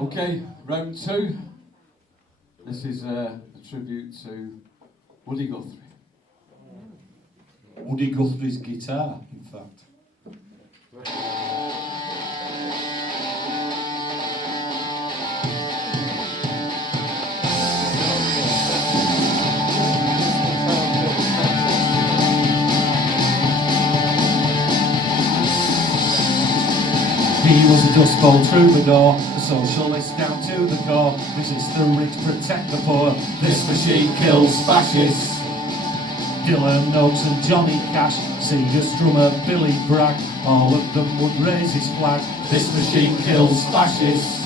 Okay, round two. This is a tribute to Woody Guthrie. Woody Guthrie's guitar, in fact. He was a dust bowl troubadour, a socialist down to the core. Resist the rich, protect the poor. This machine kills fascists. Dylan Oates and Johnny Cash, Seeger Strummer, Billy Bragg, all of them would raise his flag. This machine kills fascists.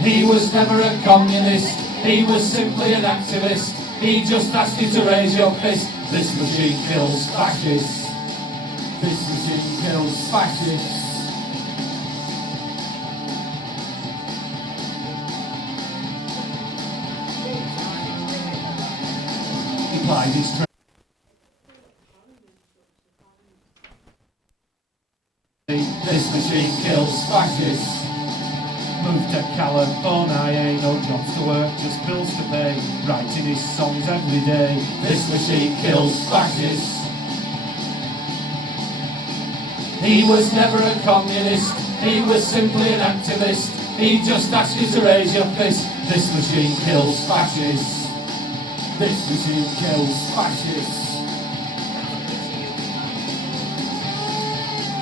He was never a communist, he was simply an activist. He just asked you to raise your fist. This machine kills fascists. This machine kills fascists. He plied his trade. This machine kills fascists. Moved to California, no jobs to work, just bills to pay. Writing his songs every day. This machine kills fascists. He was never a communist, he was simply an activist. He just asked you to raise your fist. This machine kills fascists. This machine kills fascists.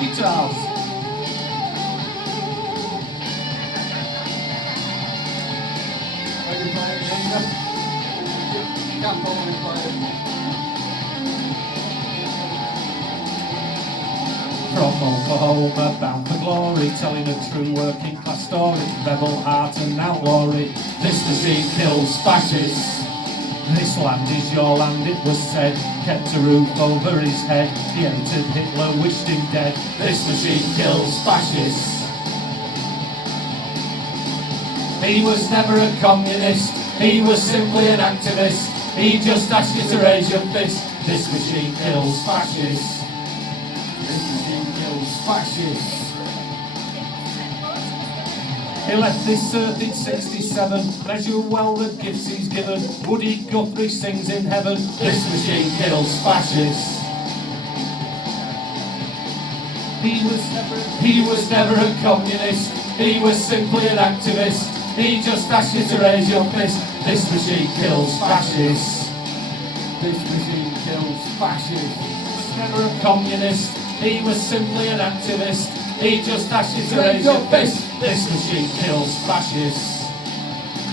Guitars. Are you playing it? You can't only play it. From Oklahoma, bound for glory, telling a true working class story, rebel art and outlawry. This machine kills fascists. This land is your land, it was said, kept a roof over his head. He hated Hitler, wished him dead. This machine kills fascists. He was never a communist, he was simply an activist. He just asked you to raise your fist. This machine kills fascists. Fascists. He left this earth in 67. Measure well the gifts he's given. Woody Guthrie sings in heaven. This machine kills fascists. He was never a communist. He was simply an activist. He just asked you to raise your fist. This machine kills fascists. This machine kills fascists. He was never a communist. He was simply an activist. He just asked you to raise your fist. This machine kills fascists.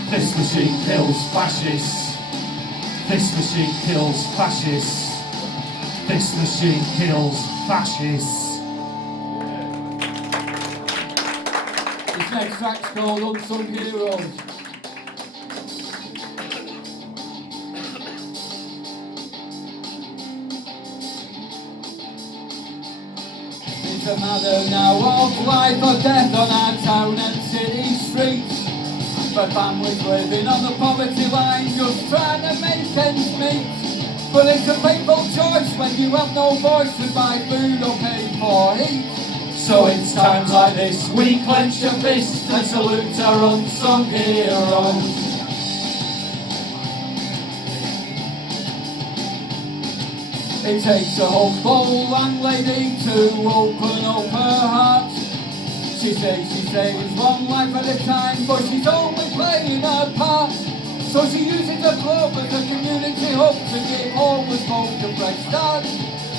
This machine kills fascists. This machine kills fascists. This machine kills fascists. This next track's called Unsung Heroes. It's a matter now of life or death on our town and city streets. For families living on the poverty line, just trying to make ends meet. But it's a painful choice when you have no voice to buy food or pay for heat. So it's times like this we clench a fist and salute our unsung heroes. It takes a humble landlady to open up her heart. She saves one life at a time, but she's only playing her part. So she uses her club as a community hub to give homeless folk a fresh start.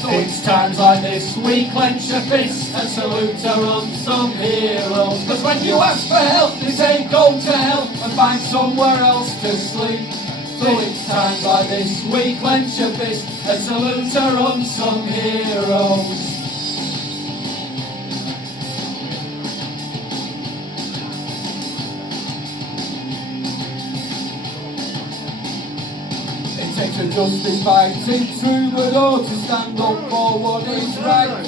So it's times like this we clench a fist and salute our unsung heroes. Cause when you ask for help, they say go to hell and find somewhere else to sleep. So it's times like this we clench a fist and salute our unsung heroes. It takes a justice fighting troubadour to stand up for what is right.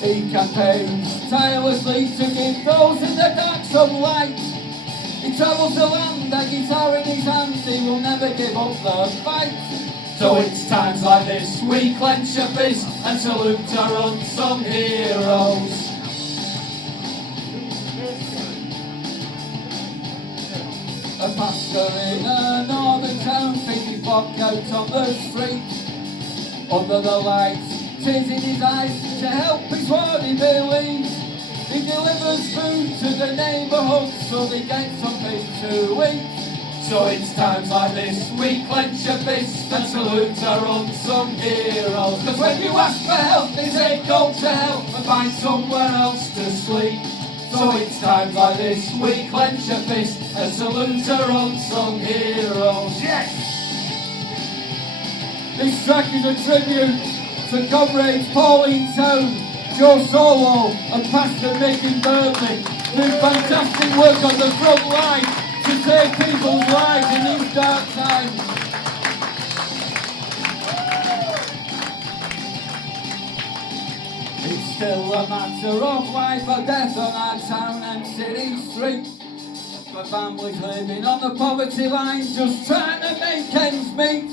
He campaigns tirelessly to give those in the dark some light. He travels the land, a guitar in his hand, he will never give up the fight. So it's times like this we clench a fist and salute our unsung heroes. soldier in a northern town, thinking walk out on the street. Under the lights, tears in his eyes, to help is what he believes. He delivers food to the neighbourhood so they get something to eat. So it's times like this we clench a fist and salute our unsung heroes. Cause when you ask for help they say go to hell and find somewhere else to sleep. So it's times like this we clench a fist and salute our unsung heroes. Yes! This track is a tribute to comrades Pauline Town, Joe Solo and Pastor Mick in Burnley, who do fantastic work on the front line to save people's lives in these dark times. It's still a matter of life or death on our town and city street. For families living on the poverty line, just trying to make ends meet.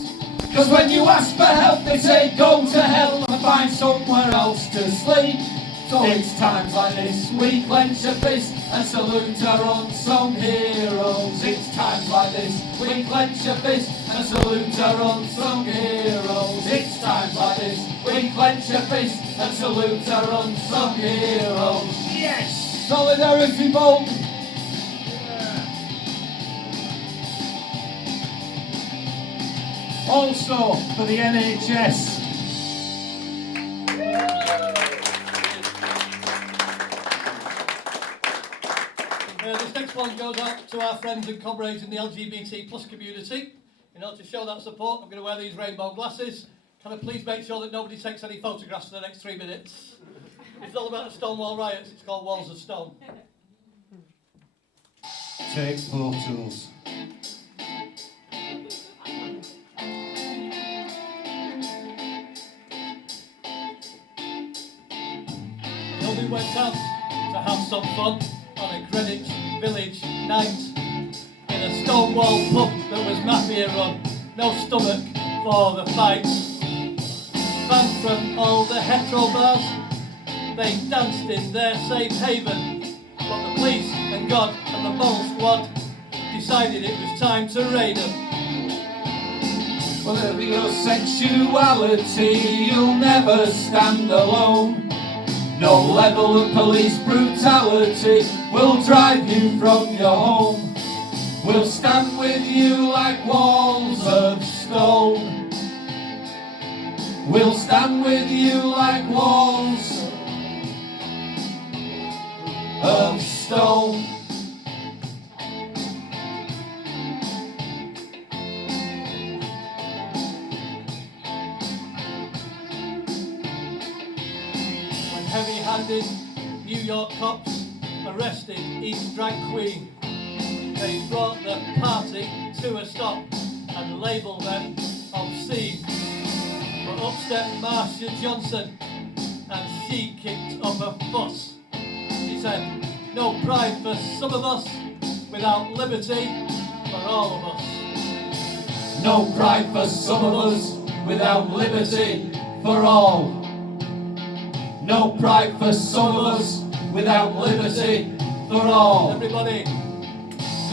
Cause when you ask for help they say go to hell and find somewhere else to sleep. So it's times like this we clench a fist and salute our unsung heroes. It's times like this we clench a fist and salute our unsung heroes. It's times like this we clench a fist and salute our unsung heroes. Yes! Solidarity Bolton! Also for the NHS. This next one goes out to our friends and comrades in the LGBT plus community. In order to show that support, I'm going to wear these rainbow glasses. Can I please make sure that nobody takes any photographs for the next 3 minutes? It's all about the Stonewall riots. It's called Walls of Stone. Take photos. We went out to have some fun on a Greenwich Village night in a Stonewall pub that was mafia run. No stomach for the fight. Fans from all the hetero bars, they danced in their safe haven. But the police and God and the ball squad decided it was time to raid them. Whatever your sexuality, you'll never stand alone. No level of police brutality will drive you from your home. We'll stand with you like walls of stone. We'll stand with you like walls of stone. Heavy-handed New York cops arrested each drag queen. They brought the party to a stop and labelled them obscene. But up stepped Marcia Johnson and she kicked up a fuss. She said, no pride for some of us without liberty for all of us. No pride for some of us without liberty for all. No pride for some of us without liberty for all. Everybody.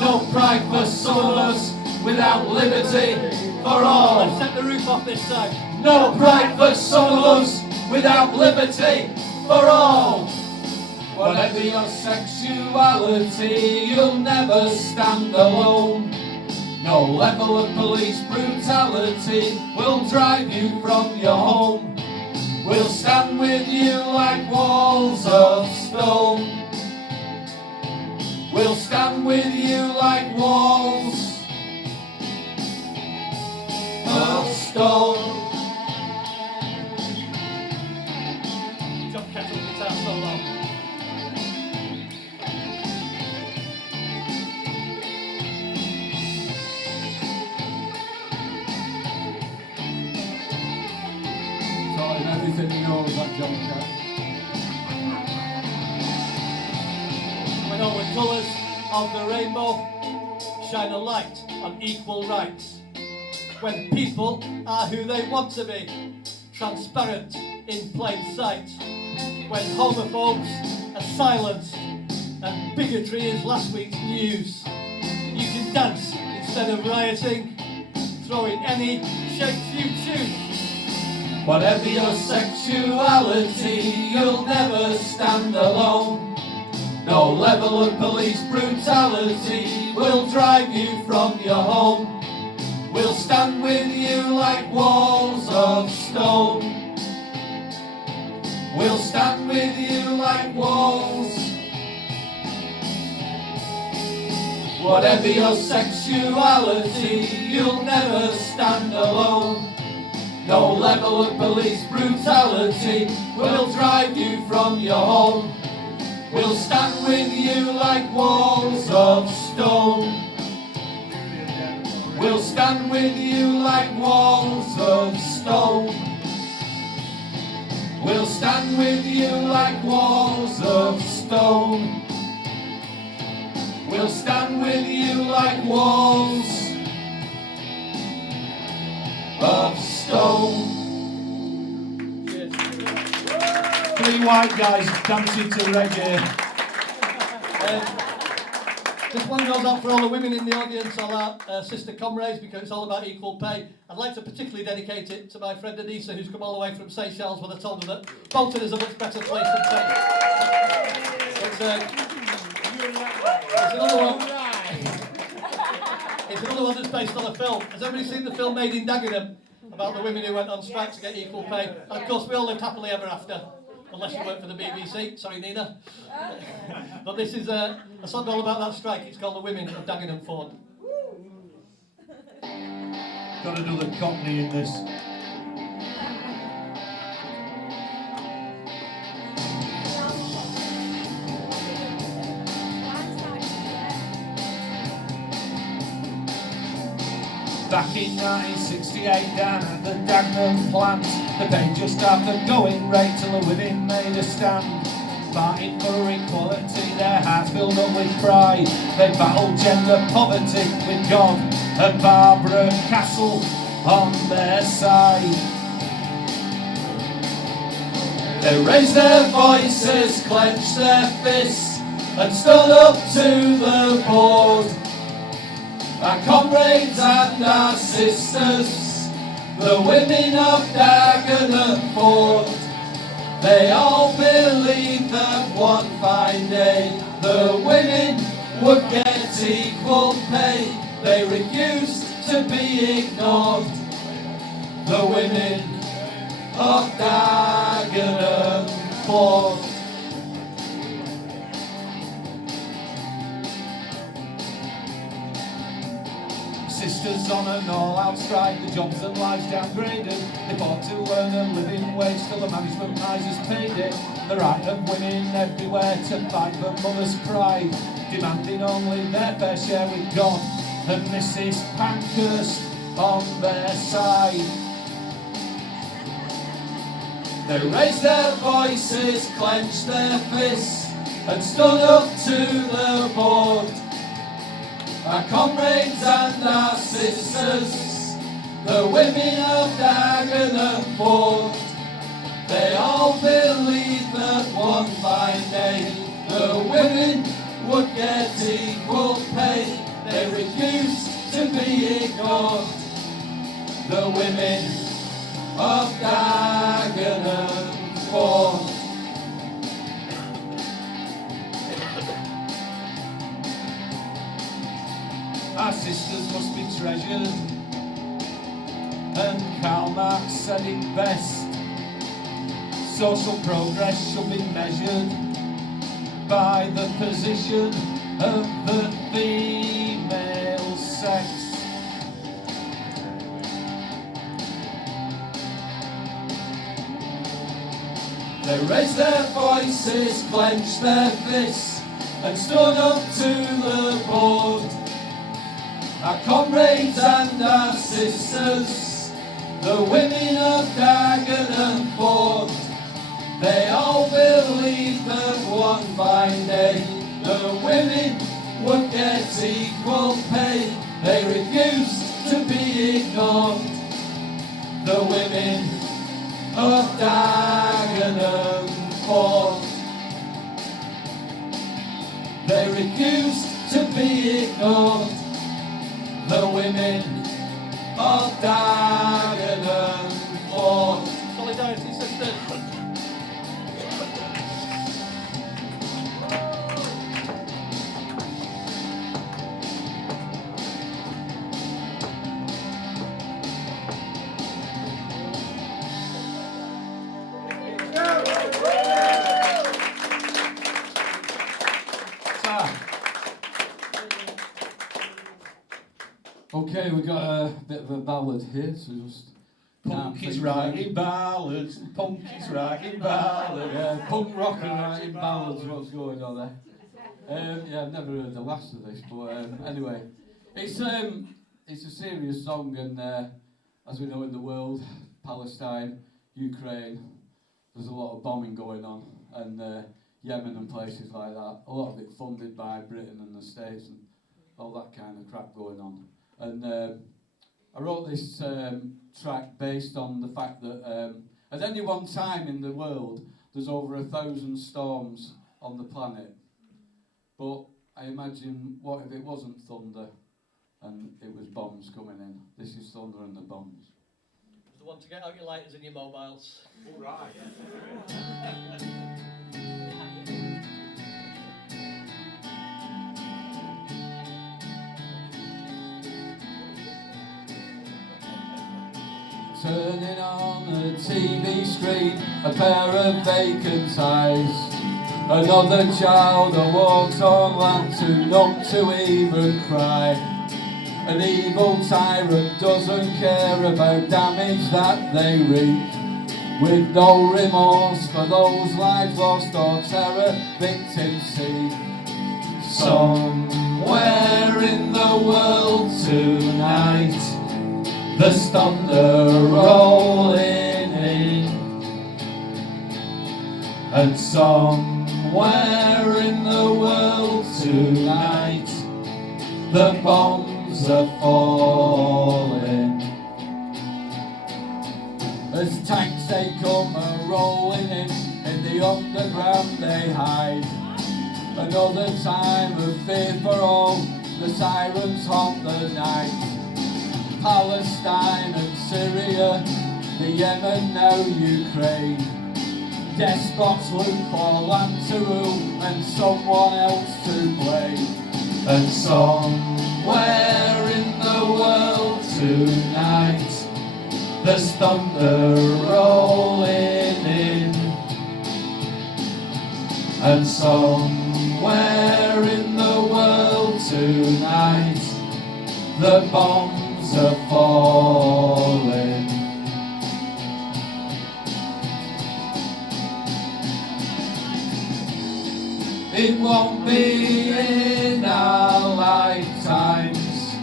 No pride for some of us without liberty for all. Let's set the roof off this time. No pride for some of us without liberty for all. Whatever your sexuality, you'll never stand alone. No level of police brutality will drive you from your home. We'll stand with you like walls of stone. We'll stand with you like walls of stone. John Kettle guitar solo. Everything you know about John Cat. When all the colours of the rainbow shine a light on equal rights. When people are who they want to be, transparent in plain sight. When homophobes are silenced and bigotry is last week's news. You can dance instead instead of rioting, throwing any shapes you choose. Whatever your sexuality, you'll never stand alone. No level of police brutality will drive you from your home. We'll stand with you like walls of stone. We'll stand with you like walls. Whatever your sexuality, you'll never stand alone. No level of police brutality will drive you from your home. We'll stand with you like walls of stone. We'll stand with you like walls of stone. We'll stand with you like walls of stone. We'll stand with you like walls of stone. Cheers. 3 white guys dancing to reggae. This one goes out for all the women in the audience, all our sister comrades, because it's all about equal pay. I'd like to particularly dedicate it to my friend Anissa, who's come all the way from Seychelles, when I told her that Bolton is a much better place than Seychelles. It's another one. It's another one that's based on a film. Has everybody seen the film Made in Dagenham about the women who went on strike to get equal pay? And of course, we all lived happily ever after. Unless you work for the BBC. Sorry, Nina. But this is a song all about that strike. It's called The Women of Dagenham Ford. Gotta do the Cockney in this. Back in 1968 down at the Dagenham plant, they paid just half the going rate till the women made a stand. Fighting for equality, their hearts filled up with pride. They battled gender poverty with God and Barbara Castle on their side. They raised their voices, clenched their fists and stood up to the board. Our comrades and our sisters, the women of Dagenham Ford, they all believed that one fine day the women would get equal pay. They refused to be ignored, the women of Dagenham Ford. Sisters on an all-out strike, the jobs and lives downgraded. They fought to earn a living wage till the management rises paid it. The right of women everywhere to fight for mother's pride, demanding only their fair share with God and Mrs. Pankhurst on their side. They raised their voices, clenched their fists and stood up to the board. Our comrades and our sisters, the women of Dagenham Ford, they all believed that one fine day the women would get equal pay. They refused to be ignored, the women of Dagenham Ford. Our sisters must be treasured, and Karl Marx said it best. Social progress should be measured by the position of the female sex. They raised their voices, clenched their fists, and stood up to the board. Our comrades and our sisters, the women of Dagenham Ford, they all believed that one fine day the women would get equal pay. They refused to be ignored, the women of Dagenham Ford. They refused to be ignored, the women of Dagenham fought. Solidarity sisters. Okay, we got a bit of a ballad here, so just Punk is writing ballads, punk is writing ballads. yeah, punk rock and writing ballads. What's going on there? Yeah, I've never heard the last of this, but anyway, it's a serious song, and as we know in the world, Palestine, Ukraine, there's a lot of bombing going on, and Yemen and places like that. A lot of it funded by Britain and the States, and all that kind of crap going on. And I wrote this track based on the fact that at any one time in the world there's over 1,000 storms on the planet. But I imagine, what if it wasn't thunder and it was bombs coming in? This is thunder and the bombs. The one to get out your lighters and your mobiles. All right. Turning on a TV screen, a pair of vacant eyes. Another child that walks on land too numb to even cry. An evil tyrant doesn't care about damage that they reap, with no remorse for those lives lost or terror victims see. Somewhere in the world tonight, there's thunder rolling in, and somewhere in the world tonight, the bombs are falling. As tanks they come a-rolling in the underground they hide. Another time of fear for all, the sirens haunt the night. Palestine and Syria, the Yemen, now Ukraine. Despots look for land to rule and someone else to blame. And somewhere in the world tonight, there's thunder rolling in, and somewhere in the world tonight, the bombs are falling. It won't be in our lifetimes,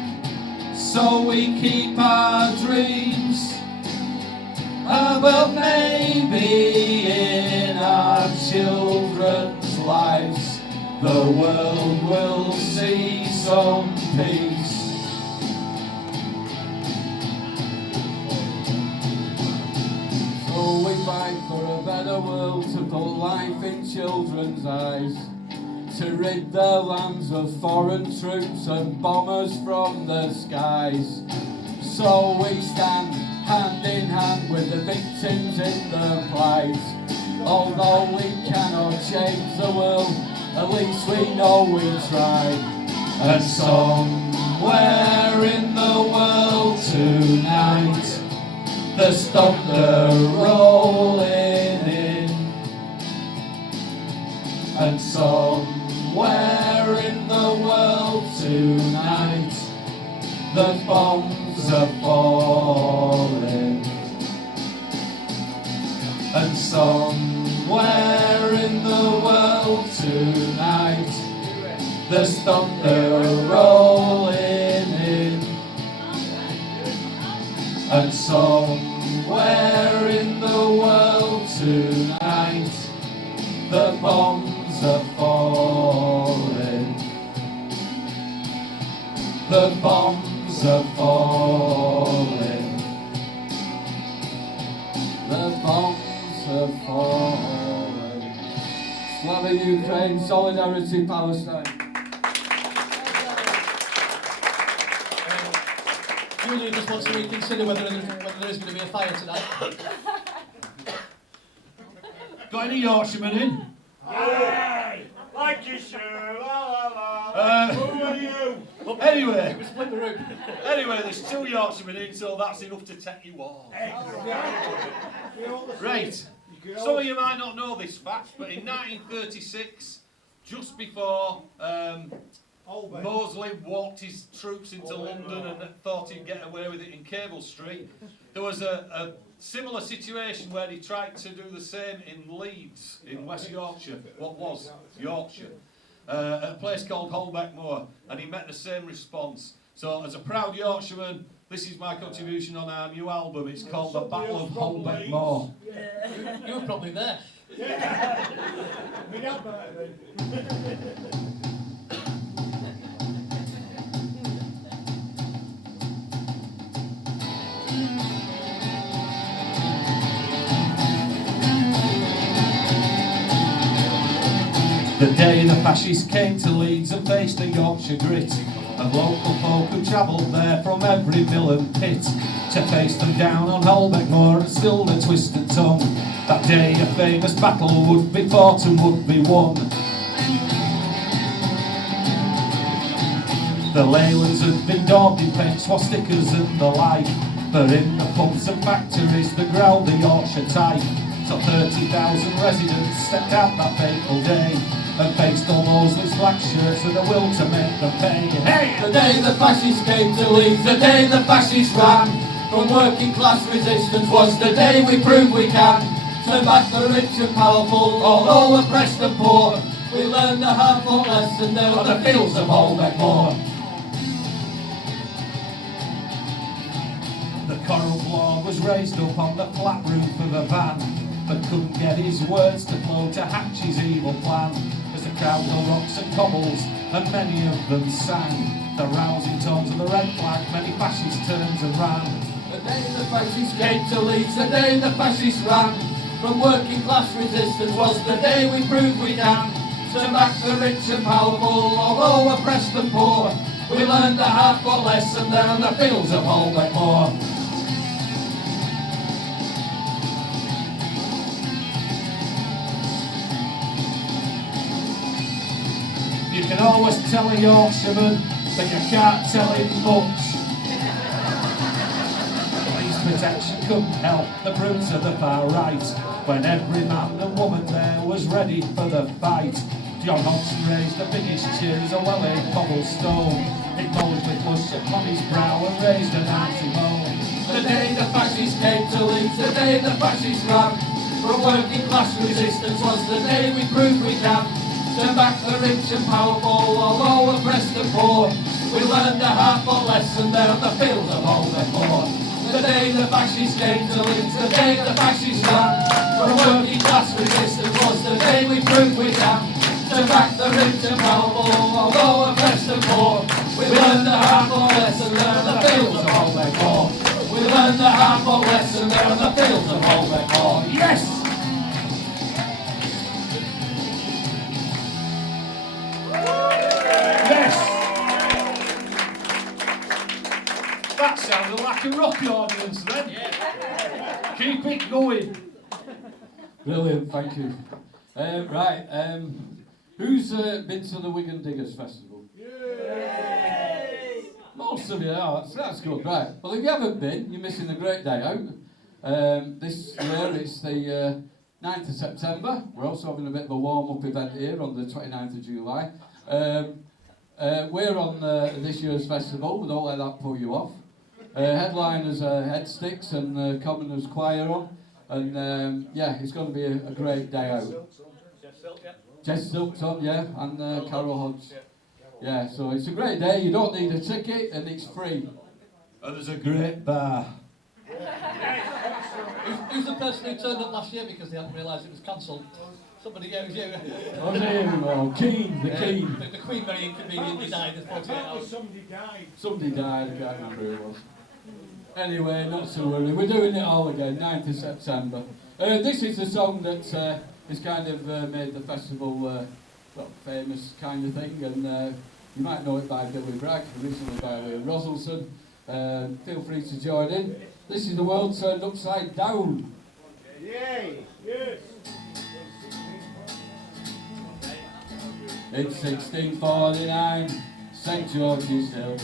so we keep our dreams. But maybe in our children's lives, the world will see some peace. So we fight for a better world, to put life in children's eyes, to rid their lands of foreign troops and bombers from the skies. So we stand hand in hand with the victims in their plight. Although we cannot change the world, at least we know we tried. And somewhere in the world tonight, there's thunder rolling in, and somewhere in the world tonight, the bombs are falling. And somewhere in the world tonight, there's thunder rolling in, and somewhere in the world tonight, the bombs are falling. The bombs are falling. The bombs are falling. Slava Ukraine, solidarity Palestine. Julia just wants to reconsider whether there is going to be a fire tonight. Got any Yorkshiremen in? Aye! Like you should, la la la. Who are you? Anyway, We split the room. anyway, there's 2 Yorkshiremen in, so that's enough to take you all. Right. Some of you might not know this fact, but in 1936, just before Mosley walked his troops into London and thought he'd get away with it in Cable Street, there was a similar situation where he tried to do the same in Leeds, in West Yorkshire, what was Yorkshire, at a place called Holbeck Moor, and he met the same response. So as a proud Yorkshireman, this is my contribution on our new album. It's called The Battle of Holbeck Moor. You were probably there. The day the fascists came to Leeds and faced the Yorkshire grit of local folk who travelled there from every mill and pit to face them down on Holbeck Moor and still the twisted tongue. That day a famous battle would be fought and would be won. The Leylands had been daubed in paint, swastikas and the like, but in the pubs and factories they growled the Yorkshire type. So 30,000 residents stepped out that fateful day and faced all Mosley's black shirts with a will to make them pay. Hey! The day the fascists came to Leeds, the day the fascists ran from working class resistance was the day we proved we can turn back the rich and powerful, although oppressed and poor. We learned a hard-fought lesson there on the fields of Holbeck Moor. The coral floor was raised up on the flat roof of a van, but couldn't get his words to flow to hatch his evil plan. As the crowd held rocks and cobbles, and many of them sang the rousing tones of the red flag, many fascists turned and ran. The day the fascists came to Leeds, the day the fascists ran from working class resistance was the day we proved we can turn back the rich and powerful, although oppressed and poor. We learned a hard-fought lesson there on the fields of Holbeck Moor. You can always tell a Yorkshireman, but you can't tell him much. Police protection couldn't help the brutes of the far right, when every man and woman there was ready for the fight. John Hodgson raised the biggest cheer as a well-laid cobblestone. It Mosley flushed upon his brow and raised an hearty moan. The day the fascists came to Leeds, the day the fascists ran from working class resistance was the day we proved we can turn back the rich and powerful, although oppressed and poor. We learned a hard-fought lesson there on the fields of Holbeck Moor. The day the fascists came to Leeds, the day the fascists ran from working class resistance was the day we proved we can turn back the rich and powerful, although oppressed and poor. We learned a hard-fought lesson there on the fields of Holbeck Moor. We learned a hard-fought lesson there on the fields of Holbeck Moor. Yes! Yes! That sounded like a rock audience then. Yeah. Keep it going. Brilliant, thank you. Who's been to the Wigan Diggers Festival? Yay! Most of you are, that's good, right. Well, if you haven't been, you're missing a great day out. This year it's the 9th of September. We're also having a bit of a warm-up event here on the 29th of July. We're on this year's festival, but don't let that pull you off. Headliners are Headsticks and Commoners Choir on. And yeah, it's going to be a great day out. Jess Silk's on, yeah, and Carol Hodge. Yeah, so it's a great day. You don't need a ticket, and it's free. And there's a great bar. Who's the person who turned up last year because they hadn't realised it was cancelled? Somebody goes, yeah. Oh, no, Keen, the Keen. The Queen very inconveniently died in 48 hours. Somebody died, I can't remember who it was. Anyway, not to worry. We're doing it all again, 9th of September. This is the song that has kind of made the festival famous kind of thing, and you might know it by Billy Bragg, originally by Lee Roselson. Feel free to join in. This is the world turned upside down. Yay! Yes! In 1649, St George's Hill,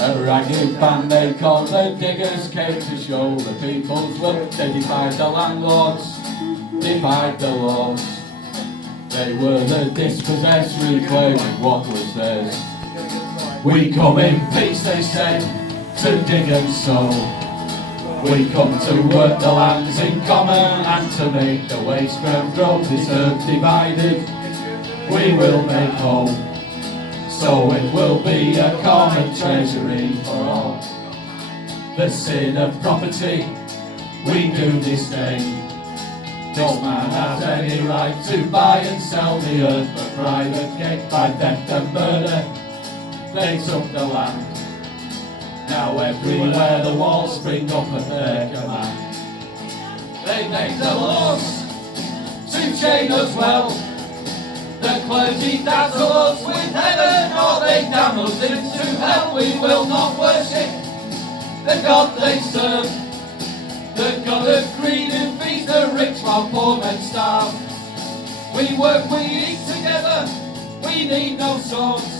a ragged band they called the Diggers came to show the people's will. They defied the landlords, defied the laws. They were the dispossessed, reclaiming what was theirs. We come in peace, they said, to dig and sow. We come to work the lands in common and to make the waste ground grow. This earth divided, we will make home. So it will be a common treasury for all. The sin of property we do disdain. No man has any right to buy and sell the earth for private gain. By theft and murder they took the land. Now everywhere the walls spring up at their command. They make the laws to chain us well. The clergy dazzle us with heaven, or they damn us into hell. We will not worship the God they serve, the God of greed who feeds the rich while poor men starve. We work, we eat together, we need no swords.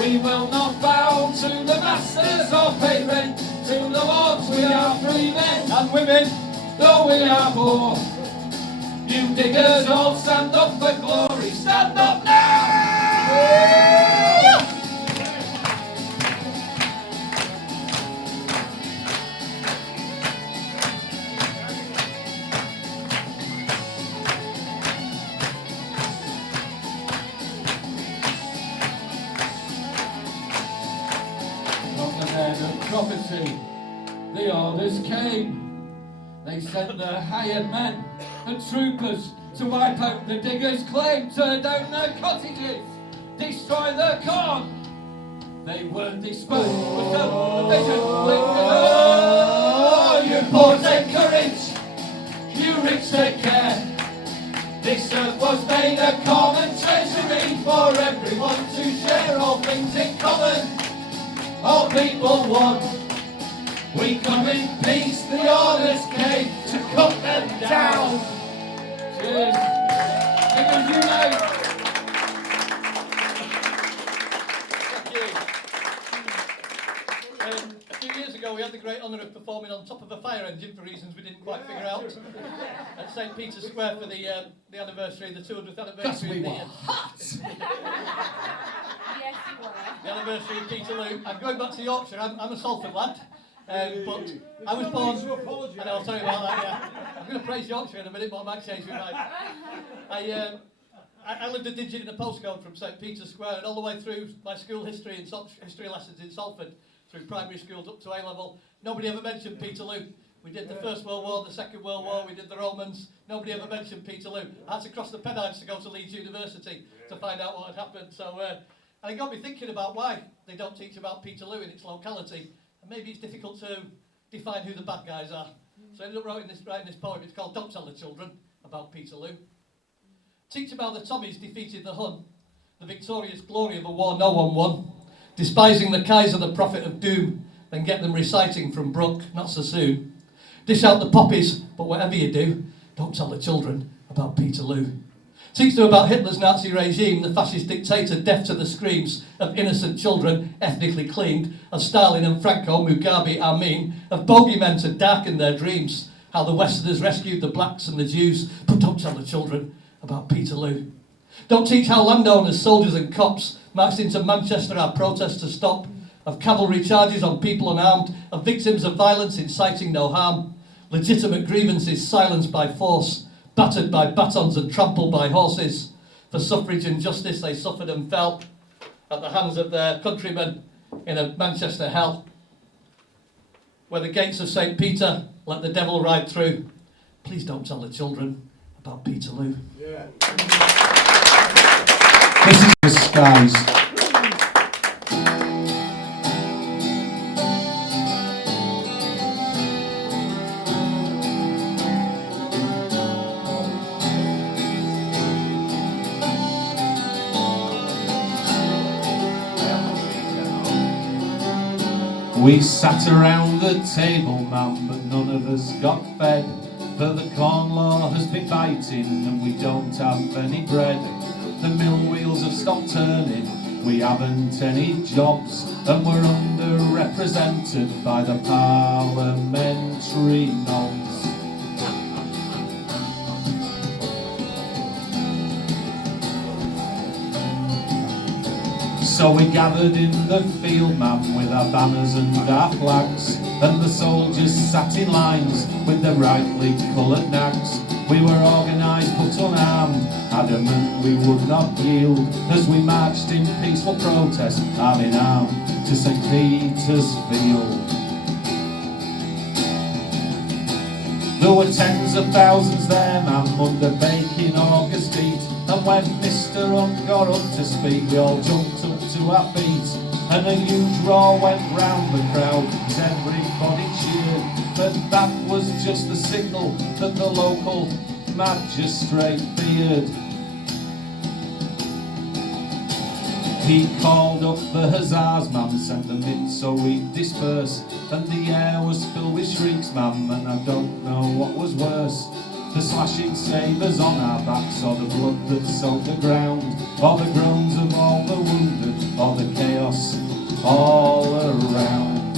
We will not bow to the masters or pay rent to the lords. We are free men and women, though we are poor. You diggers all stand up for glory, stand up now! From the men of property, the orders came. They sent their hired men and troopers to wipe out the diggers' claim, tear down their cottages, destroy their corn. They were dispersed, but the vision lingered. Oh, you poor take courage, you rich take care. This earth was made a common treasury for everyone to share. All things in common, all people one. We come in peace, the orders came to cut them down. Cheers. Diggers unite. Thank you. A few years ago we had the great honour of performing on top of a fire engine for reasons we didn't quite figure out at St Peter's Square for the anniversary, the 200th anniversary of the Yes, you were. the anniversary of Peterloo. I'm going back to Yorkshire. I'm a Salford lad. But I was born, and I'll tell you about that, yeah. I'm going to praise Yorkshire in a minute, but I might change my mind. I lived a digit in a postcode from St Peter's Square, and all the way through my school history and history lessons in Salford, through primary schools up to A level, nobody ever mentioned Peterloo. We did the First World War, the Second World War, we did the Romans, nobody ever mentioned Peterloo. I had to cross the Pennines to go to Leeds University to find out what had happened. So, and it got me thinking about why they don't teach about Peterloo in its locality. And maybe it's difficult to define who the bad guys are. So I ended up writing this poem. It's called Don't Tell the Children About Peterloo. Teach them how the Tommies defeated the Hun, the victorious glory of a war no one won. Despising the Kaiser, the prophet of doom, then get them reciting from Brooke, not so soon. Dish out the poppies, but whatever you do, don't tell the children about Peterloo. Teach them about Hitler's Nazi regime, the fascist dictator deaf to the screams of innocent children ethnically cleaned, of Stalin and Franco, Mugabe, Amin, of bogeymen to darken their dreams, how the Westerners rescued the blacks and the Jews, but don't tell the children about Peterloo. Don't teach how landowners, soldiers and cops marched into Manchester our protest to stop, of cavalry charges on people unarmed, of victims of violence inciting no harm, legitimate grievances silenced by force, battered by batons and trampled by horses. For suffrage and justice they suffered and fell at the hands of their countrymen in a Manchester hell, where the gates of St Peter let the devil ride through. Please don't tell the children about Peterloo. Yeah. This is the skies. We sat around the table, ma'am, but none of us got fed. For the corn law has been biting and we don't have any bread. The mill wheels have stopped turning, we haven't any jobs, and we're underrepresented by the parliamentary knobs. So we gathered in the field, ma'am, with our banners and our flags, and the soldiers sat in lines with their brightly coloured nags. We were organised but unarmed, adamant we would not yield, as we marched in peaceful protest, arm in arm, to St. Peter's Field. There were tens of thousands there, ma'am, under baking August heat, and when Mr. Hunt got up to speak, we all jumped up to our feet, and a huge roar went round the crowd as everybody cheered. But that was just the signal that the local magistrate feared. He called up the hussars, ma'am, sent them in so we'd disperse, and the air was filled with shrieks, ma'am, and I don't know what was worse. The slashing sabres on our backs, or the blood that soaked the ground, or the groans of all the wounded, or the chaos all around.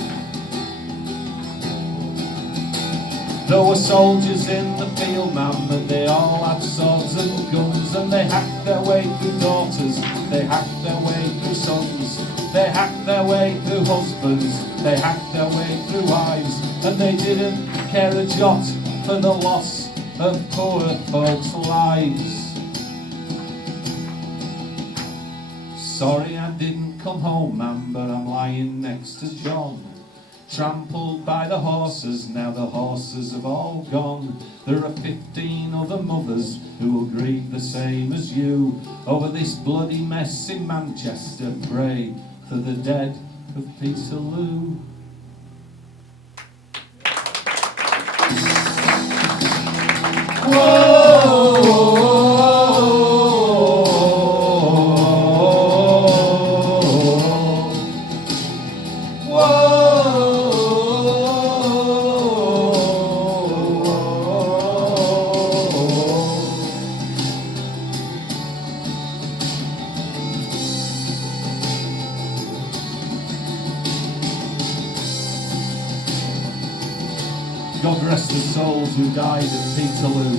There were soldiers in the field, ma'am, and they all had swords and guns, and they hacked their way through daughters, they hacked their way through sons, they hacked their way through husbands, they hacked their way through wives, and they didn't care a jot for the loss of poor folks' lives. Sorry I didn't come home, ma'am, but I'm lying next to John, trampled by the horses. Now the horses have all gone. There are 15 other mothers who will grieve the same as you over this bloody mess in Manchester. Pray for the dead of Peterloo. God rest the souls who died at Peterloo.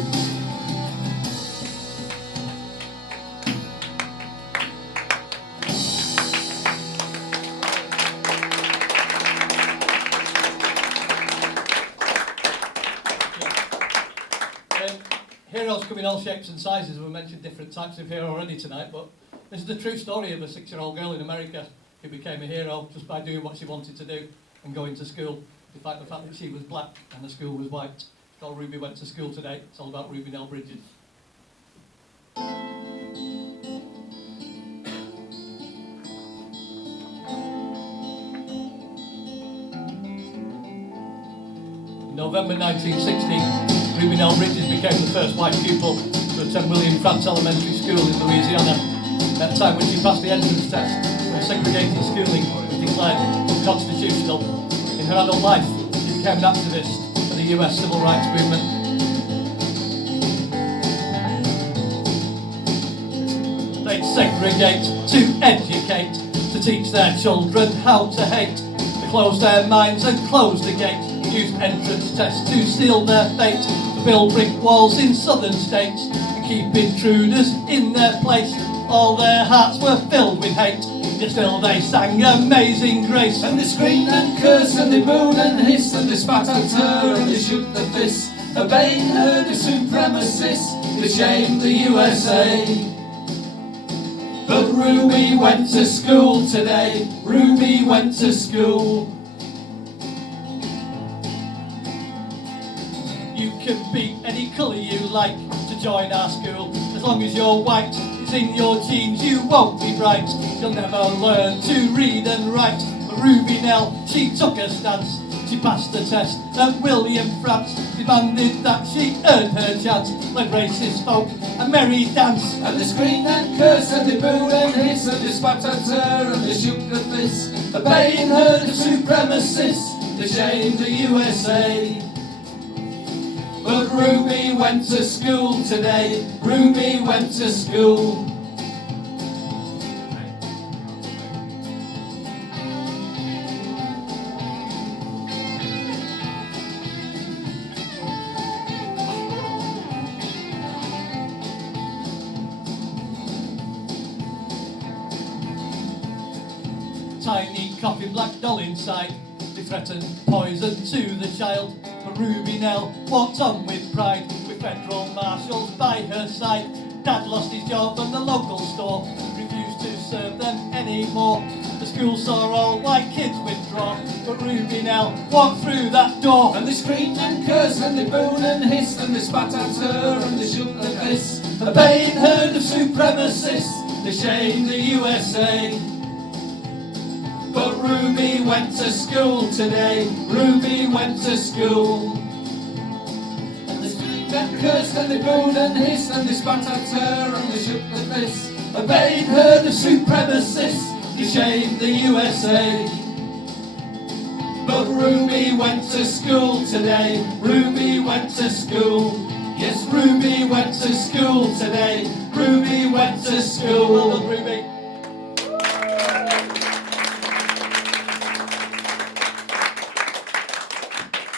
Heroes come in all shapes and sizes. We mentioned different types of hero already tonight, but this is the true story of a 6-year-old girl in America who became a hero just by doing what she wanted to do and going to school, despite the fact that she was black and the school was white. It's called Ruby Went to School Today. It's all about Ruby Nell Bridges. In November 1960, Ruby Nell Bridges became the first white pupil to attend William Frantz Elementary School in Louisiana. At the time when she passed the entrance test, when segregated schooling was declared unconstitutional. In her adult life, she became an activist for the US civil rights movement. They segregate to educate, to teach their children how to hate, to close their minds and close the gate, use entrance tests to seal their fate, to build brick walls in southern states, and keep intruders in their place. All their hearts were filled with hate, yet still they sang Amazing Grace. And they screamed and cursed and they booed and hissed and they spat at her and they shook their fists, obeying her the supremacists, to shame the USA. But Ruby went to school today, Ruby went to school. You can be any colour you like to join our school, as long as you're white. It's in your genes, you won't be bright. You'll never learn to read and write. But Ruby Nell, she took a stance. She passed the test at William Frantz, demanded that she earn her chance. Led racist folk a merry dance. And they screamed and cursed and they booed and hissed and they spat spat at her and they shook the fist, obeying her the supremacists, they shamed the USA. But Ruby went to school today, Ruby went to school. Tiny coffin black doll inside, they threatened poison to the child. But Ruby Nell walked on with pride, with federal marshals by her side. Dad lost his job and the local store refused to serve them anymore. The school saw all white kids withdraw, but Ruby Nell walked through that door. And they screamed and cursed and they booed and hissed and they spat at her and they shook their fists, obeying her the supremacists, they shamed the USA. But Ruby went to school today, Ruby went to school. And they screamed and cursed and they booed and hissed and they spat at her and they shook their fists, obeying her the supremacists, they shamed the USA. But Ruby went to school today, Ruby went to school. Yes, Ruby went to school today, Ruby went to school. Well done, Ruby.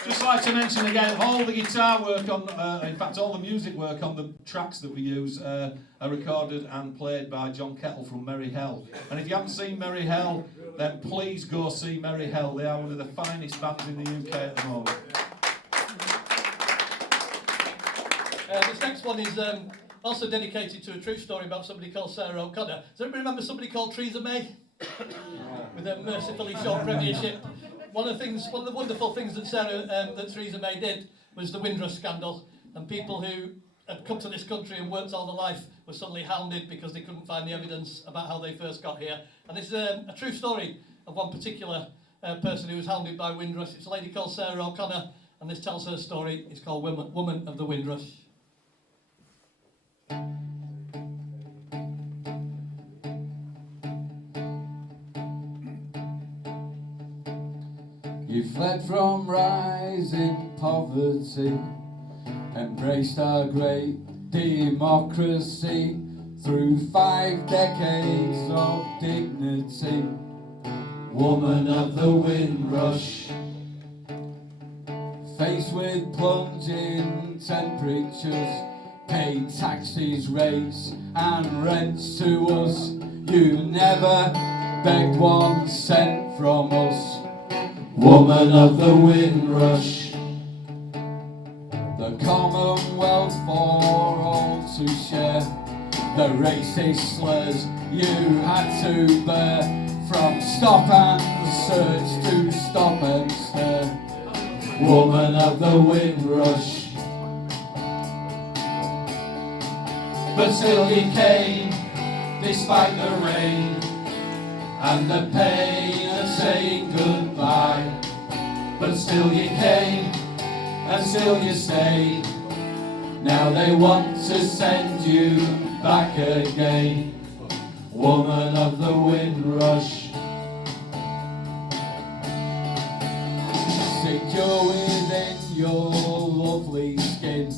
Just like to mention again, all the guitar work on, in fact all the music work on the tracks that we use are recorded and played by John Kettle from Merry Hell. And if you haven't seen Merry Hell, then please go see Merry Hell. They are one of the finest bands in the UK at the moment. This next one is also dedicated to a true story about somebody called Sarah O'Connor. Does anybody remember somebody called Theresa May? With a mercifully short premiership. One of the wonderful things that that Theresa May did was the Windrush scandal, and people who had come to this country and worked all their life were suddenly hounded because they couldn't find the evidence about how they first got here. And this is a true story of one particular person who was hounded by Windrush. It's a lady called Sarah O'Connor, and this tells her story. It's called Woman of the Windrush. You fled from rising poverty, embraced our great democracy through 5 decades of dignity. Woman of the Windrush. Faced with plunging temperatures, paid taxes, rates and rents to us. You never begged 1 cent from us. Woman of the Windrush. The Commonwealth for all to share, the racist slurs you had to bear, from stop and search to stop and stare. Woman of the Windrush. But still you came, despite the rain and the pain of saying goodbye. But still you came, and still you stayed. Now they want to send you back again. Woman of the Windrush. Secure within your lovely skin,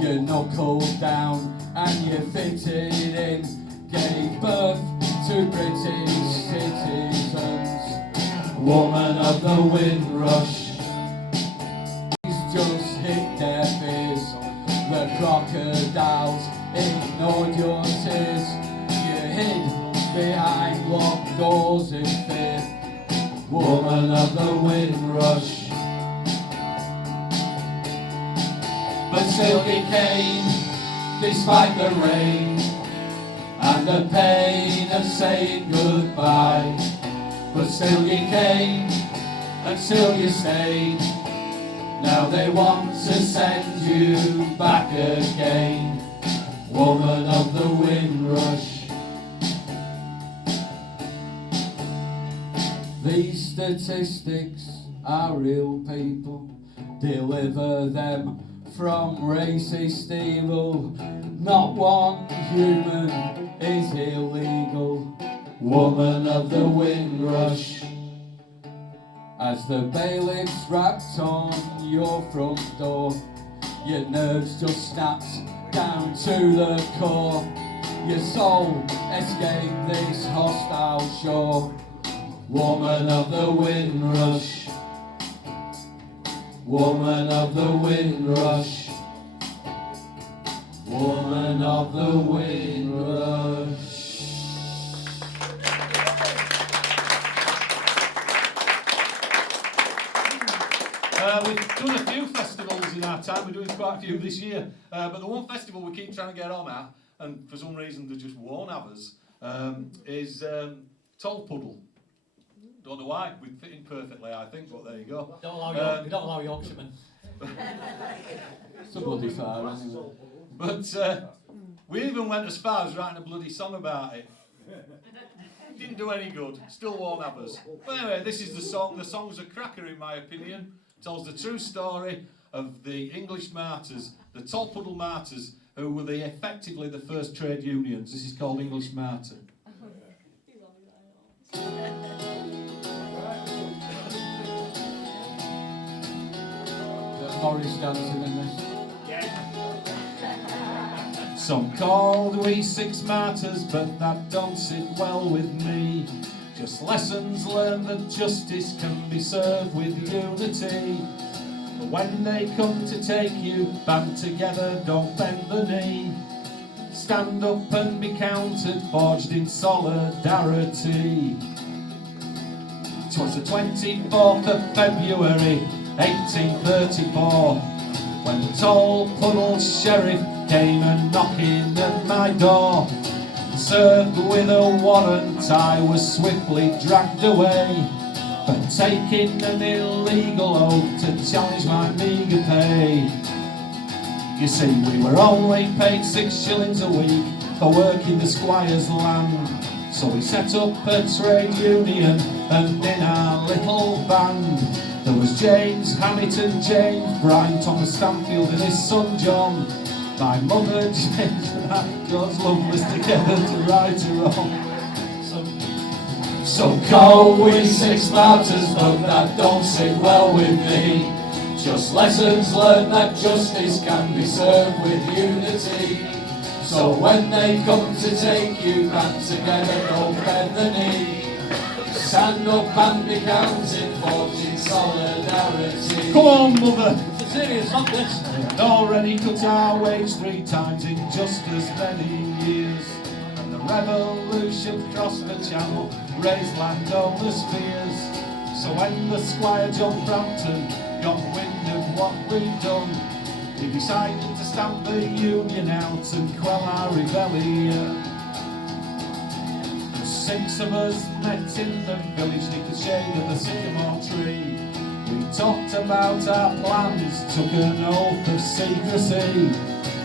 you knuckled down and you fitted in, gave birth to British citizens. Woman of the Windrush. He's just hit their fears, the crocodiles ignored your tears. You hid behind locked doors in fear. Woman of the Windrush. But still he came, despite the rain and the pain of saying goodbye. But still you came, and still you stayed. Now they want to send you back again. Woman of the Windrush. These statistics are real people, deliver them from racist evil. Not one human is illegal. woman of the Windrush. As the bailiff's rapped on your front door, your nerves just snapped down to the core. Your soul escaped this hostile shore. Woman of the Windrush, woman of the Windrush, woman of the Windrush. We've done a few festivals in our time, we're doing quite a few this year, but the one festival we keep trying to get on at, and for some reason they just won't have us, is Toll Puddle. Don't know why, we'd fit in perfectly I think, but there you go. We don't allow Yorkshiremen. It's a bloody fire anyway. But we even went as far as writing a bloody song about it. Didn't do any good, still won't have us. But anyway, this is the song. The song's a cracker in my opinion. Tells the true story of the English martyrs, the Toll Puddle martyrs, who were effectively the first trade unions. This is called English Martyr. Morris dancing in this. Some called we six martyrs, but that don't sit well with me. Just lessons learned that justice can be served with unity. But when they come to take you, band together, don't bend the knee. Stand up and be counted, forged in solidarity. 'Twas the 24th of February, 1834, when the Toll Puddle sheriff came a-knocking at my door. Served with a warrant, I was swiftly dragged away for taking an illegal oath to challenge my meagre pay. You see, we were only paid 6 shillings a week for working the squire's land. So we set up a trade union, and in our little band there was James Hamilton, James Bryan, Thomas Stanfield and his son John. My mother, James and I, God's lovers together to right or wrong. So call we six martyrs, but that don't sit well with me. Just lessons learned that justice can be served with unity. So when they come to take you, band together, don't bend the knee. Stand up and be counted, forging solidarity. Come on, mother! It's a serious song, this. We'd already cut our wage 3 times in just as many years. And the revolution crossed the channel, raised landowners' fears. So when the Squire John Brampton got wind of what we'd done, he decided to stamp the union out and quell our rebellion. The 6 of us met in the village neath the shade of the sycamore tree. We talked about our plans, took an oath of secrecy.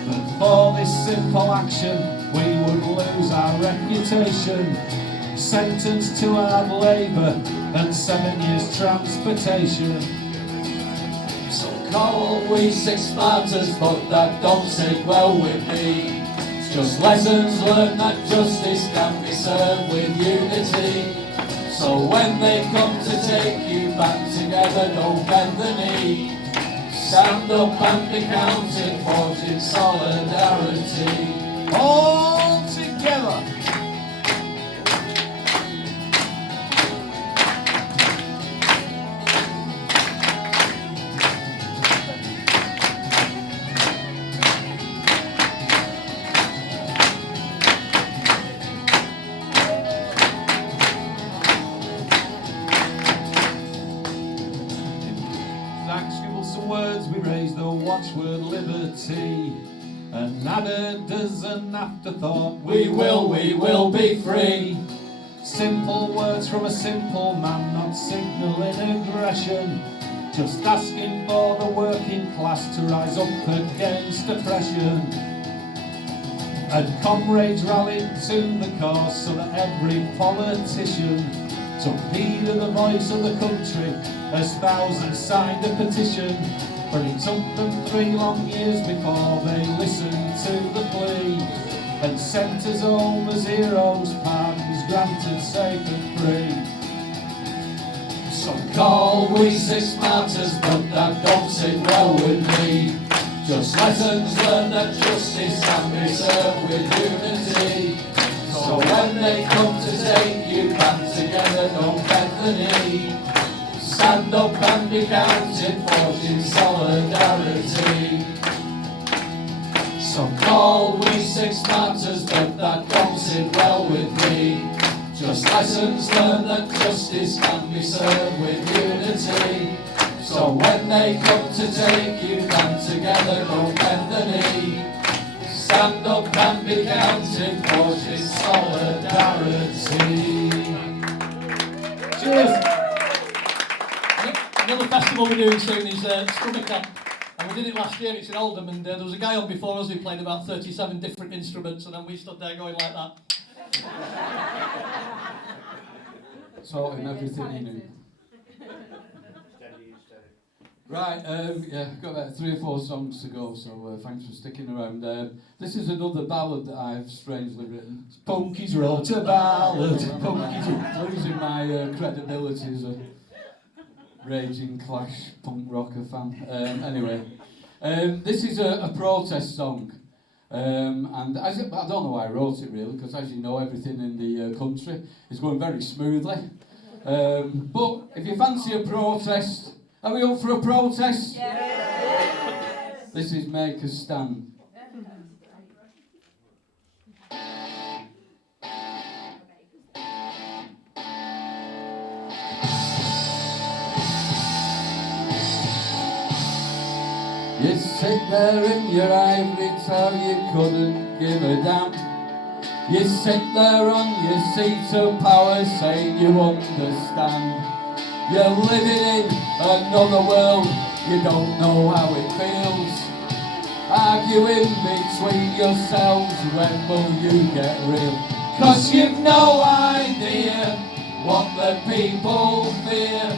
But for this simple action, we would lose our reputation. Sentenced to hard labour and 7 years transportation. So call we six martyrs, but that don't sit well with me. It's just lessons learned that justice can be served with unity. So when they come to take you, band together, don't bend the knee. Stand up and be counted, forging solidarity. All together! Words we raised the watchword liberty, and added as an afterthought, We will be free. Simple words from a simple man, not signalling aggression, just asking for the working class to rise up against oppression. And comrades rallied to the cause so that every politician took heed of the voice of the country as thousands signed a petition. But it took them 3 long years before they listened to the plea and sent us home as heroes, pardons, planted safe and free. Some call we six martyrs, but that don't sit well with me. Just lessons learned that justice can be served with unity. So when they come to take you, band together, don't bend the knee. Stand up and be counted, forging solidarity. Some call we six martyrs, but that don't sit well with me. Just lessons learned that justice can be served with unity. So when they come to take you, band together, don't bend the knee. Stand up and be counted, forging solidarity. Cheers. Another festival we're doing soon is Stomach Camp. And we did it last year, it's in Oldham, and there was a guy on before us who played about 37 different instruments, and then we stood there going like that. Sorting everything he knew. Right, yeah, got about 3 or 4 songs to go, so thanks for sticking around. This is another ballad that I've strangely written. Punky's wrote a ballad. Punky's Losing my credibility as a raging Clash punk rocker fan. Anyway, this is a protest song. And I don't know why I wrote it really, because as you know, everything in the country is going very smoothly. But if you fancy a protest, are we up for a protest? Yes. This is Make a Stand. You sit there in your ivory tower, you couldn't give a damn. You sit there on your seat of power, saying you understand. You're living in another world, you don't know how it feels. Arguing between yourselves, when will you get real? 'Cause you've no idea what the people fear,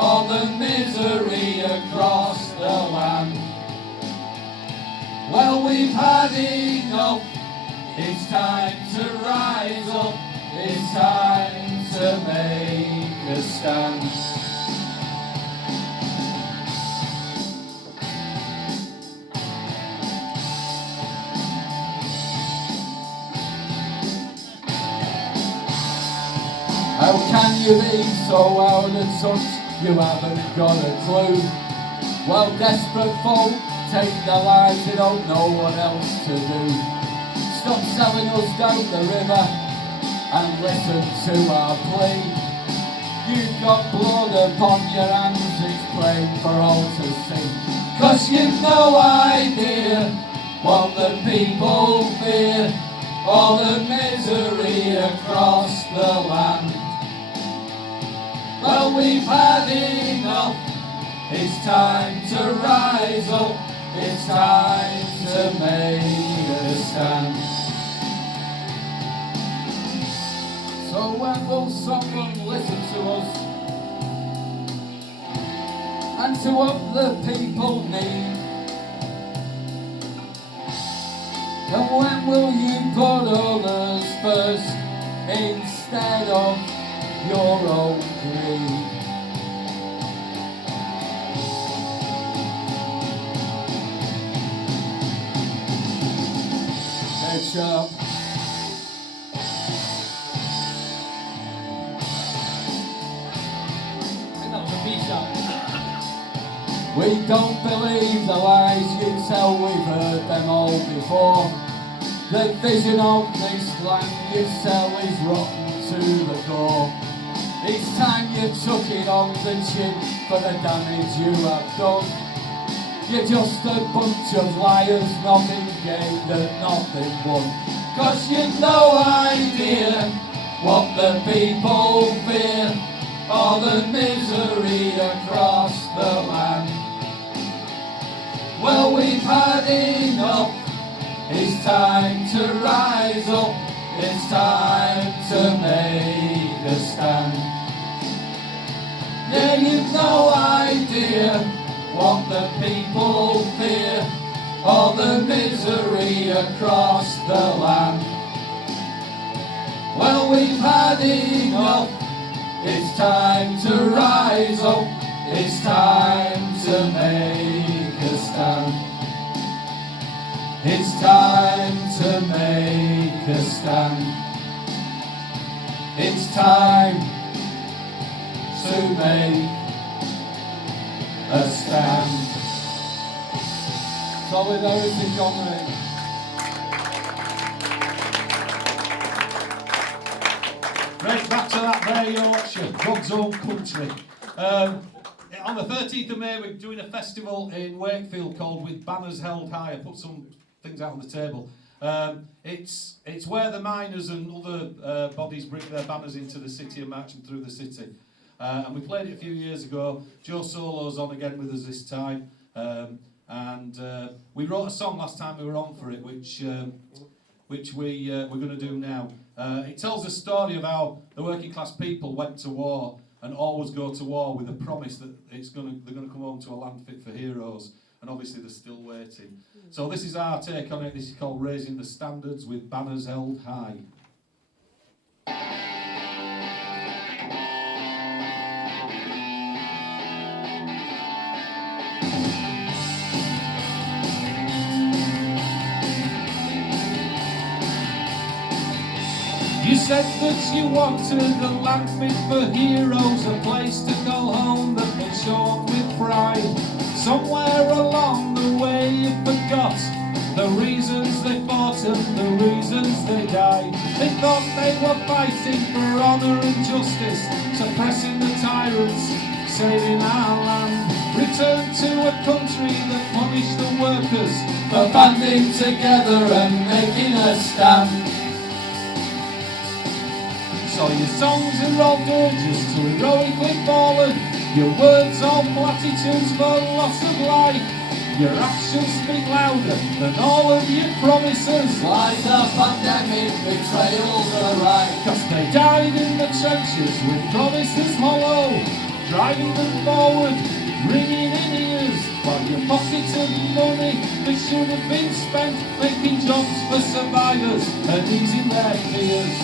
or the misery across the land. Well, we've had enough, it's time to rise up, it's time to make a stand. How can you be so out of touch, you haven't got a clue? Well, desperate folk take their lives, they don't know what else to do. Stop selling us down the river and listen to our plea. You've got blood upon your hands, it's plain for all to see. 'Cause you've no idea what the people fear, or the misery across the land. Well, we've had enough, it's time to rise up, it's time to make a stand. So when will someone listen to us and to what the people need? And when will you put others first instead of your own greed? Dead sharp. I think that was a B-sharp. We don't believe the lies you tell, we've heard them all before. The vision of this land you sell is rotten to the core. It's time you took it on the chin for the damage you have done. You're just a bunch of liars, nothing gained and nothing won. 'Cause you've no idea what the people fear, or the misery across the land. Well, we've had enough, it's time to rise up, it's time to make a stand. Yeah, you've no idea what the people fear, or the misery across the land. Well, we've had had enough. It's time to rise up. It's time to make a stand. It's time to make a stand. It's time to make a stand. Solidarity, comrades. Right, back to that there, Yorkshire, God's own country. On the 13th of May, we're doing a festival in Wakefield called With Banners Held High. I put some things out on the table. It's where the miners and other bodies bring their banners into the city and march them through the city. And we played it a few years ago. Joe Solo's on again with us this time. We wrote a song last time we were on for it, which we're going to do now. It tells the story of how the working class people went to war and always go to war with a promise that they're going to come home to a land fit for heroes, and obviously they're still waiting. So this is our take on it. This is called Raising the Standards with Banners Held High. You said that you wanted a land fit for heroes, a place to call home that can show up with pride. Somewhere along the way you forgot the reasons they fought and the reasons they died. They thought they were fighting for honour and justice, suppressing the tyrants, saving our land. Return to a country that punished the workers for banding together and making a stand. So your songs are all dirges to heroically fallen, your words all platitudes for loss of life. Your actions speak louder than all of your promises. Lies are pandemic, betrayals are right. Cause they died in the trenches with promises hollow, driving them forward, ringing in ears, while your pockets of money that should have been spent making jobs for survivors and easing their fears.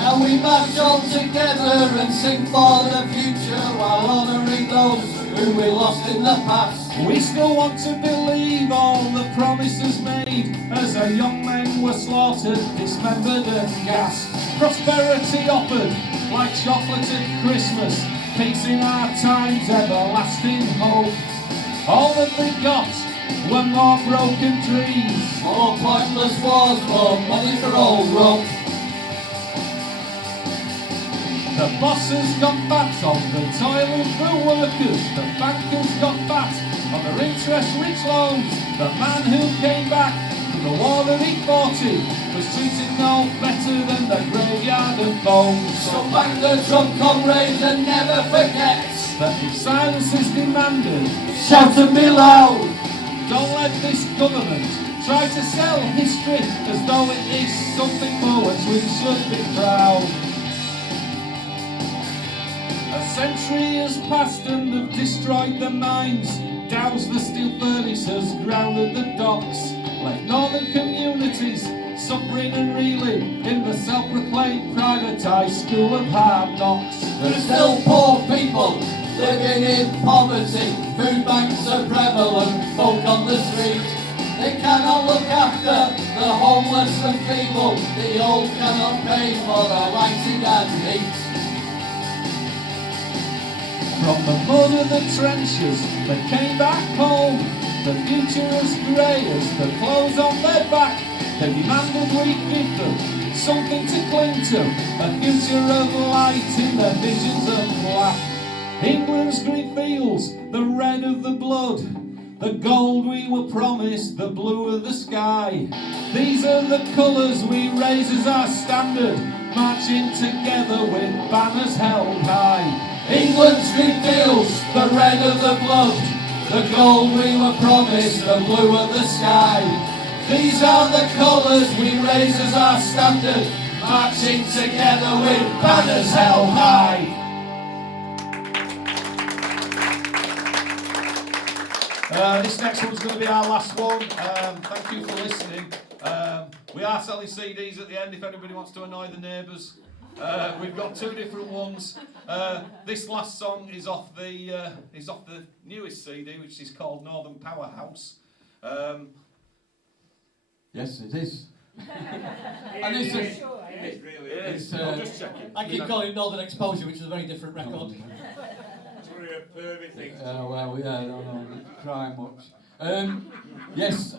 Now we march all together and sing for the future while honouring those who we lost in the past. We still want to believe all the promises made as our young men were slaughtered, dismembered and gassed. Prosperity offered like chocolate at Christmas, peace in our times, everlasting hope. All that we got were more broken dreams, more pointless wars, more money for old rope. The bosses got fat on the toiling for workers. The bankers got fat on their interest-rich loans. The man who came back from the war that he fought in was treated no better than the graveyard of bones. So bang the drum, comrades, and never forget that if silence is demanded, shout and be loud. Don't let this government try to sell history as though it is something for which we should be proud. A century has passed and they've destroyed the mines, doused the steel furnaces, grounded the docks, left northern communities suffering and reeling in the self-proclaimed privatised school of hard knocks. There's still poor people living in poverty, food banks are prevalent, folk on the street. They cannot look after the homeless and feeble, the old cannot pay for their lighting and heat. From the mud of the trenches, they came back home. The future as grey as the clothes on their back. They demanded we give them something to cling to, a future of light in their visions of black. England's green fields, the red of the blood, the gold we were promised, the blue of the sky. These are the colours we raise as our standard, marching together with banners held high. England's green fields, the red of the blood, the gold we were promised, the blue of the sky. These are the colours we raise as our standard, marching together with banners held high. This next one's going to be our last one. Thank you for listening. We are selling CDs at the end if anybody wants to annoy the neighbours. We've got 2 different ones. This last song is off the newest CD, which is called Northern Powerhouse. Yes, it is. And it's really. It's, I'm just checking. I keep calling it Northern Exposure, which is a very different record. It's really a pervy thing. Well, yeah, no, cry much. Yes,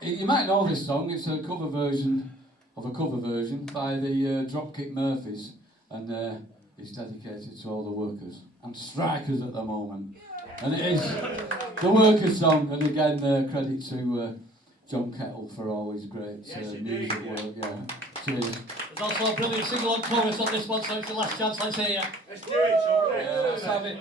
you might know this song. It's a cover version of a cover version by the Dropkick Murphys, and it's dedicated to all the workers and strikers at the moment. And it is the workers' song, and again, credit to John Kettle for all his great music work. Yeah, cheers. There's also a brilliant single-on chorus on this one, so it's the last chance. Let's hear you. Let's do it, okay? Let's have it.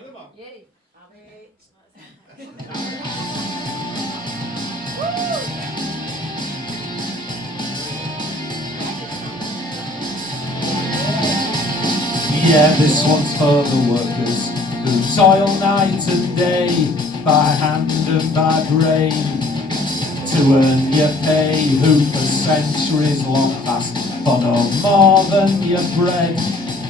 Yeah, this one's for the workers who toil night and day, by hand and by brain, to earn your pay, who for centuries long past, for no more than your bread,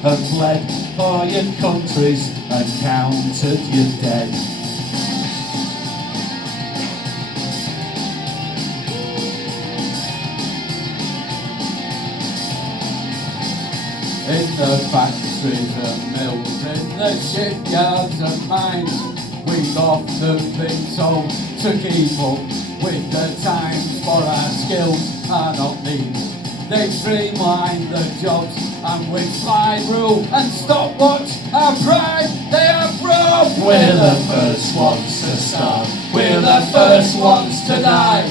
have bled for your countries and counted your dead. In the factories and mills, in the shipyards and mines, we've often been told to keep up with the times, for our skills are not needed. They streamline the jobs, and with slide rule and stopwatch our pride they have broke. We're the first ones to start, we're the first ones to die,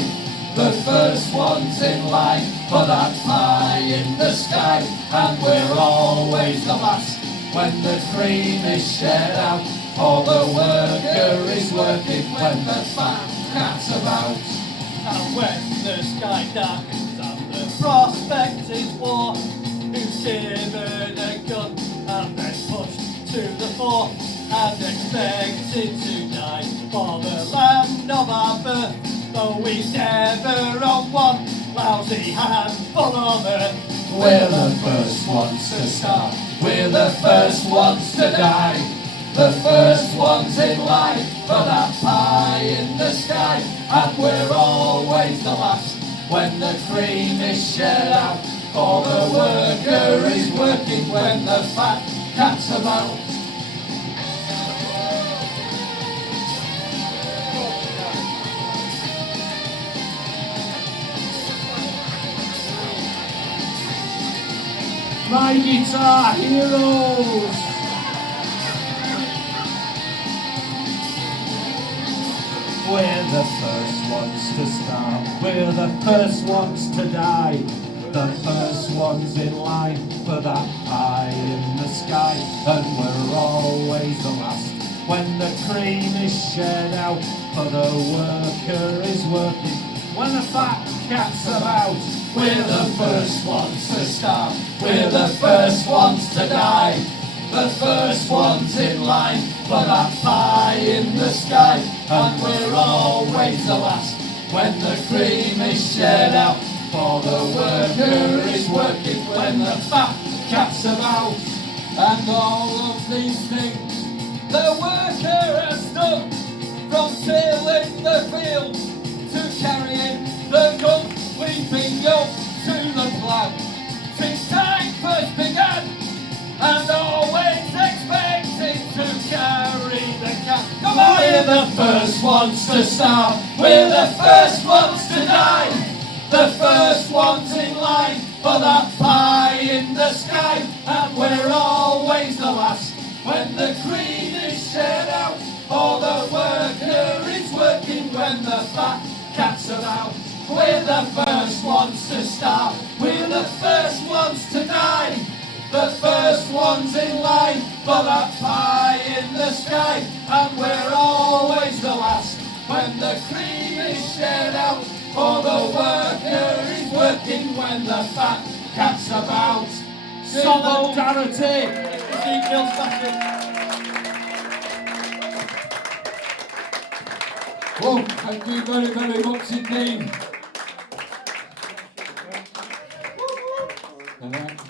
the first ones in line for that pie in the sky, and we're always the last when the cream is shared out, for the worker is working when the fat cat's about. And when the sky darkens and the prospect is war, who's given a gun and then pushed to the fore and expected to die for the land of our birth, though we never on one lousy handful on earth. We're the first ones to start, we're the first ones to die, the first ones in line for that pie in the sky, and we're always the last when the cream is shared out, for the worker is working when the fat cat's about. My guitar heroes! We're the first ones to start, we're the first ones to die, the first ones in line for that pie in the sky, and we're always the last when the cream is shared out, for the worker is working when the fat cat's about. We're the first ones to start, we're the first ones to die, the first ones in line for that pie in the sky, and we're always the last when the cream is shared out, for the worker is working when the fat cat's about. And all of these things the worker has done, from tilling the field to carrying the gun, leaping up to the plough, since time first began, and always expecting to carry the can. Come on! We're the first ones to start, we're the first ones to die, the first ones in line for that pie in the sky, and we're always the last when the cream is shared out, for the worker is working when the fat cat's about. We're the first ones to start, we're the first ones to die, the first ones in line for that pie in the sky, and we're always the last when the cream is shared out, for the worker is working when the fat cat's about. Solidarity! Well, thank you very, very much indeed. Da-da.